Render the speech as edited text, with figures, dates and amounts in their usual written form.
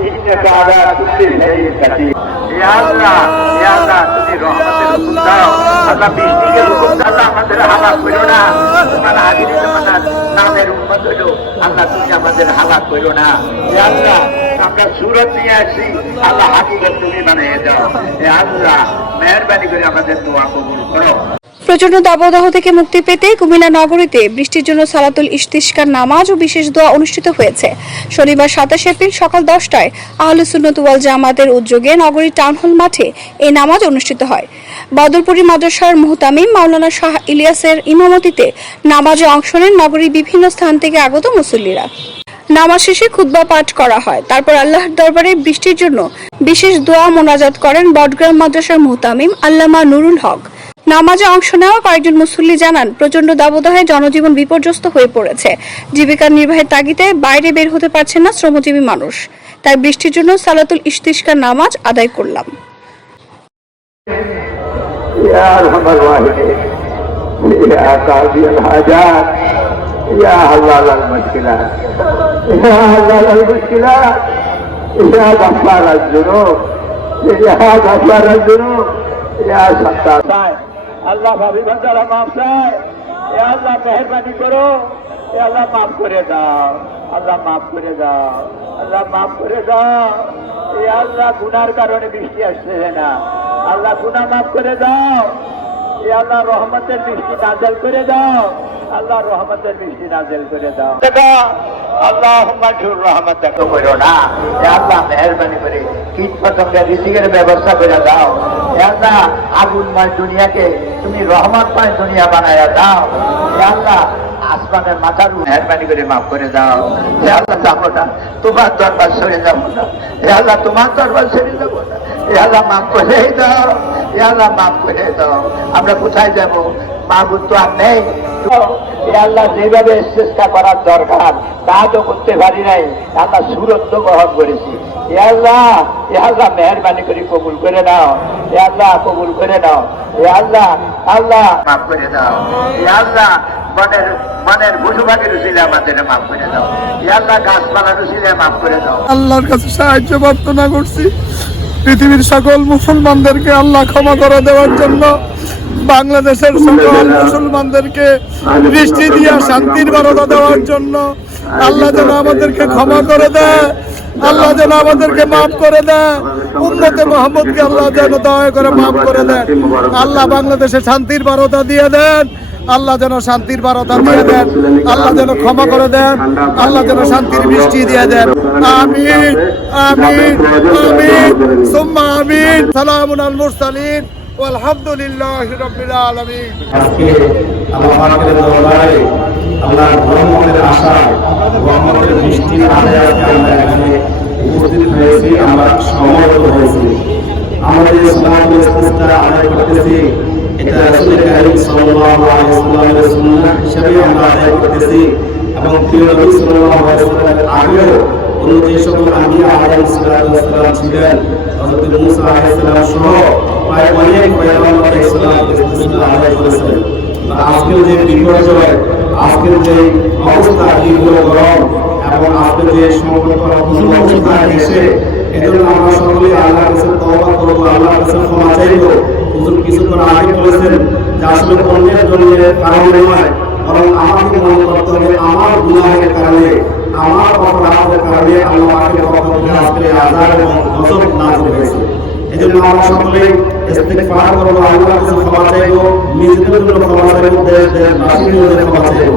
إنك على كل شيء قدير يا الله তুমি রহমতের হুকুম দাও আল্লাহ বৃষ্টিকে হুকুম দাও আমাদের হালাক করো না তোমার আদিনী তোমার নামের উম্মত হইল আল্লাহ তুমি আমাদের হালাক করো না ইয়া আল্লাহ আমরা সুরত নিয়ে আসি আল্লাহ হাকিকত তুমি বানিয়ে দাও ইয়া আল্লাহ মেহেরবানি করে আমাদের দোয়া কবুল করো। প্রচন্ড দাবদাহ থেকে মুক্তি পেতে কুমিল্লা নগরীতে বৃষ্টির জন্য সালাতুল ইস্তিসকার নামাজ ও বিশেষ দোয়া অনুষ্ঠিত হয়েছে। শনিবার 27 এপ্রিল সকাল 10টায় আহলে সুন্নাত ওয়াল জামাতের উদ্যোগে নগরীর টাউন হল মাঠে এই নামাজ অনুষ্ঠিত হয়। বদরপুরি মাদ্রাসার মুহতামিম মাওলানা শাহ ইলিয়াসের ইমামতিতে নামাজে অংশ নেন নগরীর বিভিন্ন স্থান থেকে আগত মুসল্লিরা। নামাজ শেষে খুতবা পাঠ করা হয়। তারপর আল্লাহর দরবারে বৃষ্টির জন্য বিশেষ দোয়া মোনাজাত করেন বটগ্রাম মাদ্রাসার মুহতামিম আল্লামা নুরুল হক। নামাজে অংশ নেওয়া কয়েকজন মুসল্লি জানান, প্রচন্ড দাবদাহে জনজীবন বিপর্যস্ত হয়ে পড়েছে। জীবিকা নির্বাহের তাগিদে বাইরে বের হতে পারছেন না শ্রমজীবী মানুষ। তাই বৃষ্টির জন্য সালাতুল ইস্তিসকার নামাজ আদায় করলাম। আল্লাহ ভাবি বান্দারা মাফ চায় আল্লাহ মেহরবানি করো আল্লাহ মাফ করে দাও আল্লাহ মাফ করে দাও আল্লাহ মাফ করে দাও আল্লাহ গুনার কারণে বৃষ্টি আসছে না আল্লাহ গুনাহ মাফ করে দাও আল্লাহ রহমতের বৃষ্টি নাজেল করে দাও আল্লাহ রহমতের বৃষ্টি নাজেল করে দাও আল্লাহ রহমত দেখো করো না আল্লাহ মেহরবানি করে কীট পতঙ্গের রিজিকের ব্যবস্থা করে দাও আল্লাহ আগুনময় দুনিয়াকে তুমি রহমতময় দুনিয়া বানায়া দাও আল্লাহ আসমানের মাথার মেহরবানি করে মাফ করে দাও আল্লাহ যাবো না তোমার দরবার সরে যাবো না আল্লাহ তোমার দরবার সরে যাবো না আল্লাহ মাফ করে দাও আল্লাহ মাফ করে দাও। আমরা কোথায় যাবো? মাহবুব তো আর নেই। আল্লাহ যেভাবে চেষ্টা করার দরকার তা তো করতে পারি নাই। আল্লাহ সুরত তো গ্রহণ করেছি। আল্লাহ মেহরবানি করে কবুল করে নাও। আল্লাহ কবুল করে নাও। আল্লাহ আল্লাহ মাফ করে দাও। আল্লাহ মনের বুঝুভাগের রুচিলে আমাদের মাফ করে দাও। আল্লাহ গাছপালা রুচিলে মাফ করে দাও। আল্লাহর কাছে সাহায্য প্রার্থনা করছি পৃথিবীর সকল মুসলমানদেরকে আল্লাহ ক্ষমা করে দেওয়ার জন্য, বাংলাদেশের সকল মুসলমানদেরকে বৃষ্টি দিয়া শান্তির বার্তা দেওয়ার জন্য। আল্লাহ যেন আমাদেরকে ক্ষমা করে দেয়, আল্লাহ যেন আমাদেরকে মাফ করে দেয়, উম্মতে মুহাম্মদকে আল্লাহ যেন দয়া করে মাফ করে দেন। আল্লাহ বাংলাদেশে শান্তির বার্তা দিয়ে দেন, আল্লাহ যেন শান্তির বার্তা দিয়ে দেন, আল্লাহ যেন ক্ষমা করে দেন, আল্লাহ যেন শান্তির বৃষ্টি দিয়ে দেন। আমিন আমিন আমিন সুম্মা আমিন। সালামুন আল মুরসালিন আলহামদুলিল্লাহি রাব্বিল আলামিন। আজকে আল্লাহ পাকের দরবারে আল্লাহর রহমতের আশায় রহমতের বৃষ্টির আশায় আমরা এখানে উপস্থিত হয়েছি, আমরা সমবেত হয়েছি। আমাদের সমাজের ইস্তিসকা আদায় করতেছি, এটা রাসূল কারীম সাল্লাল্লাহু আলাইহি ওয়াসাল্লামের সুন্নাহ হিসেবে আমরা আদায় করতেছি। এবং প্রিয় নবী সাল্লাল্লাহু আলাইহি ওয়াসাল্লামের আগেও অন্য যে সকল আম্বিয়া আলাইহিস সালাম ছিলেন, হযরত মুসা আলাইহিস সালাম সহ প্রায় অনেক পয়গম্বর ইসলাম ইস্তিসকা আদায় করেছেন। আজকের যে বিপর্যয়, আজকের যে অবস্থা, তীব্র গরম এবং আজকের যে সংকট অবস্থা এসে, এজন্য আমরা সকলে আল্লাহর কাছে তওবা করব, আল্লাহর কাছে ক্ষমা চাইব। হুজুর কিছুক্ষণ আগে বলেছেন যে আসলে অন্যের জন্যের কারণে নয়, বরং আমাকে মনে করতে হবে আমার গুনাহের কারণে, আমার অপরাধের কারণে আল্লাহ পাকের পক্ষ থেকে আজকে আযাব এবং গজব নাযিল হয়েছে। এজন্য আমরা সকলে ইস্তিগফার করব, আল্লাহর কাছে ক্ষমা চাইব, নিজেদের জন্য ক্ষমা চাইব, দেশের বাসীদের জন্য ক্ষমা চাইব।